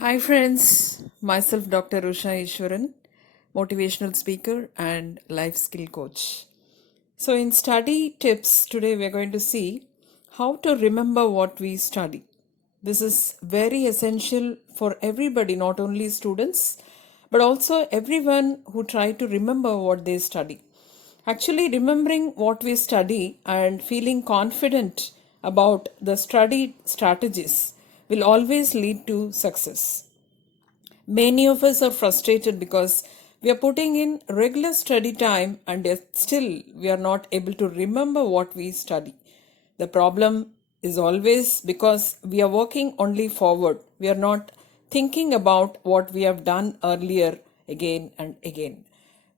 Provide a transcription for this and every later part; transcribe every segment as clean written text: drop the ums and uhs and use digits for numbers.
Hi friends, myself Dr.Ushaa Eswaran, motivational speaker and life skill coach. So in study tips today we are going to see how to remember what we study. This is very essential for everybody, not only students but also everyone who try to remember what they study. Actually, remembering what we study and feeling confident about the studied strategies will always lead to success. Many of us are frustrated because we are putting in regular study time and yet still we are not able to remember what we study. The problem is always because we are working only forward. We are not thinking about what we have done earlier again and again.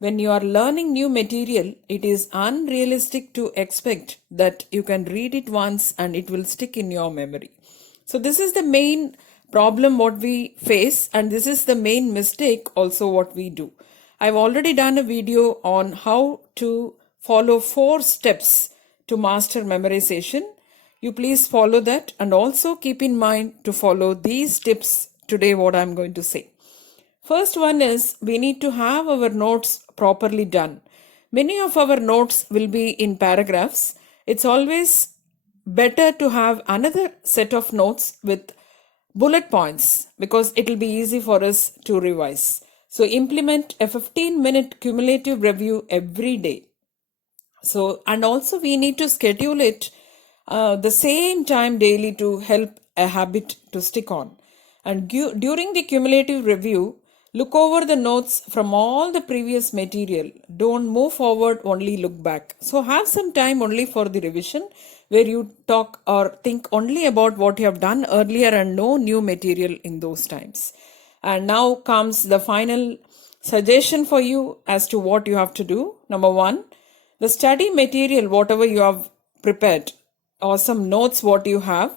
When you are learning new material, it is unrealistic to expect that you can read it once and it will stick in your memory. So this is the main problem what we face, and this is the main mistake also what we do. I've already done a video on how to follow 4 steps to master memorization. You please follow that and also keep in mind to follow these tips today what I'm going to say. First one is we need to have our notes properly done. Many of our notes will be in paragraphs. It's always better to have another set of notes with bullet points because it will be easy for us to revise. So implement a 15-minute cumulative review every day. So, and also we need to schedule it the same time daily to help a habit to stick on. And during the cumulative review, look over the notes from all the previous material. Don't move forward, only look back. So have some time only for the revision where you talk or think only about what you have done earlier and no new material in those times. And now comes the final suggestion for you as to what you have to do. Number one, the study material, whatever you have prepared, or some notes, what you have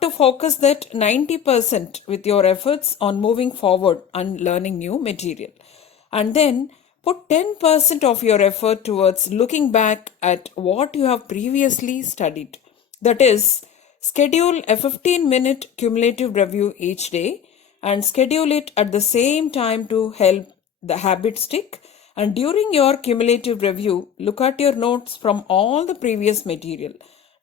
to focus that 90% with your efforts on moving forward and learning new material. And then put 10% of your effort towards looking back at what you have previously studied. That is, schedule a 15-minute cumulative review each day and schedule it at the same time to help the habit stick. And during your cumulative review, look at your notes from all the previous material.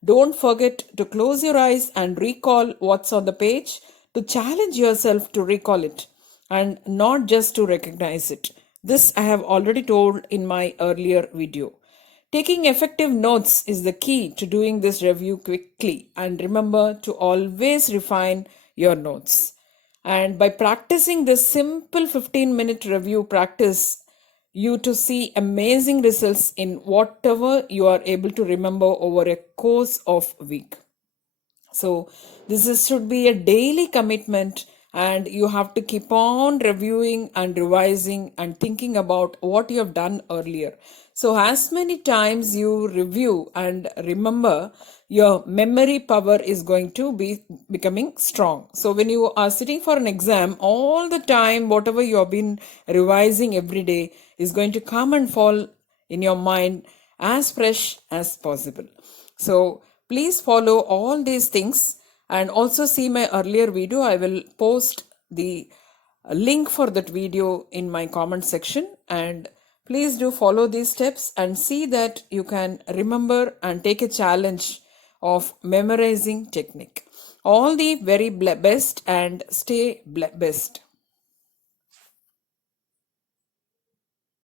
Don't forget to close your eyes and recall what's on the page, to challenge yourself to recall it and not just to recognize it. This I have already told in my earlier video. Taking effective notes is the key to doing this review quickly, and remember to always refine your notes. And by practicing this simple 15-minute review practice, you to see amazing results in whatever you are able to remember over a course of a week. So should be a daily commitment, and you have to keep on reviewing and revising and thinking about what you have done earlier. So as many times you review and remember, your memory power is going to be becoming strong. So when you are sitting for an exam, all the time whatever you have been revising every day is going to come and fall in your mind as fresh as possible. So please follow all these things and also see my earlier video. I will post the link for that video in my comment section, and please do follow these steps and see that you can remember and take a challenge of memorizing technique. All the very best and stay best.